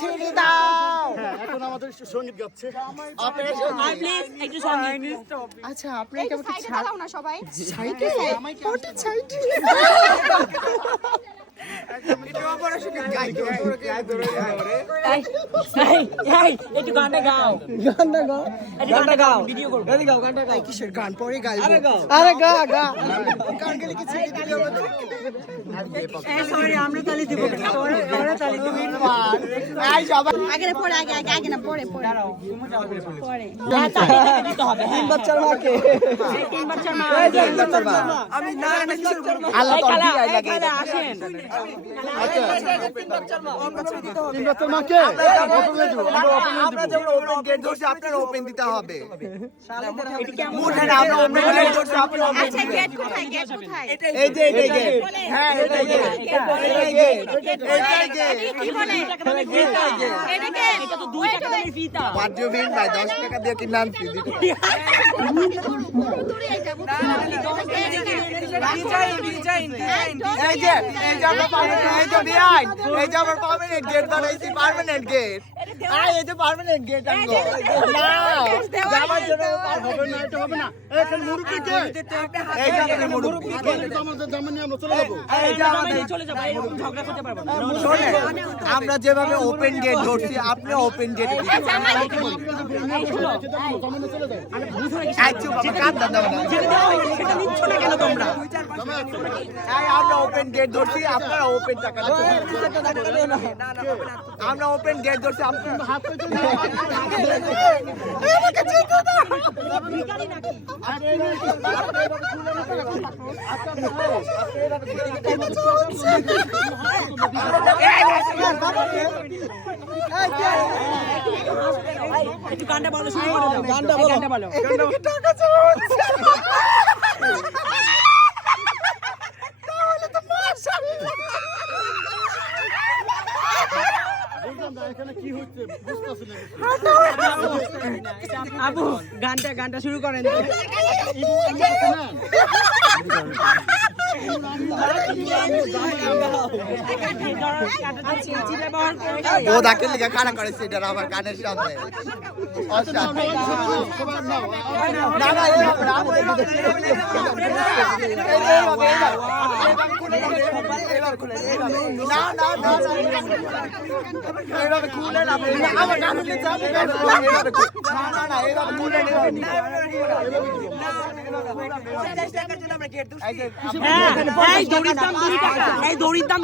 ছেড়ে দাও। এখন আমাদের সঙ্গীত গাচ্ছে। আচ্ছা আপনারা কি আমাকে দাও না সবাই। ছাইটে ওটা ছাইটে একটু গানটা গাও ভিডিও করবো গানটা গাও কিসের গান পরে গাইবো আরে গা গান গেলে কি ছেড়ে দিবি আমাদের সরি আমরা তালি দিব ওরা তালি দিব আই সবাই আগে না পরে আগে না পরে পরে দিতে হবে তিন বাচ্চার মাকে তিন বাচ্চার মা আমি না আল্লাহ তো দিয়ে লাগে আসেন তিন বাচ্চার মাকে আমরা যেমন ওপেন গেট ধরছি আপনারা ওপেন দিতে হবে মুঠে না আমরা ওপেন গেট ধরছি আপনারা ওপেন আচ্ছা গেট কোথায় এই যে গেট হ্যাঁ এটাই গেট কি বলে এটাকে এটা তো 2 টাকা দামের ফিতা What do you mean by 10 টাকা দিয়ে কিনলাম ফি দিতে এই যে আমরা পার্মানেন্ট গেট বানাইছি পার্মানেন্ট গেট এই যে পার্মানেন্ট গেট আনবো না যাওয়ার জন্য হবে না, এটা হবে না। এখানে মুরব্বি কে? এই যে আমাদের মুরব্বি আমাদের জামা নিয়ে আমরা চলে যাবো। এই যে আমাদের চলে যাবে এরকম ঝগড়া করতে পারবো না শোনেন, আমরা যেভাবে ওপেন গেট ধরছি আপনি ওপেন গেট জামা নিয়ে চলে যাও। আমরা ওপেন গেট ধরছি আপনারা ওপেন টাকা আমরা ওপেন গেট ধরছি আপনারা হাত একটু গানটা বলো শুরু করে দাও গানটা বলো এখানে কি হচ্ছে বুঝতেছি না। আপু গানটা শুরু করেন ও ডাকে লিখে কানা করেছে এটা আমার কানের সামনে না না এইভাবে খুলে না আমার কানে যাবে না না এইভাবে খুলে এই দড়ির দাম 2 টাকা এই দড়ির দাম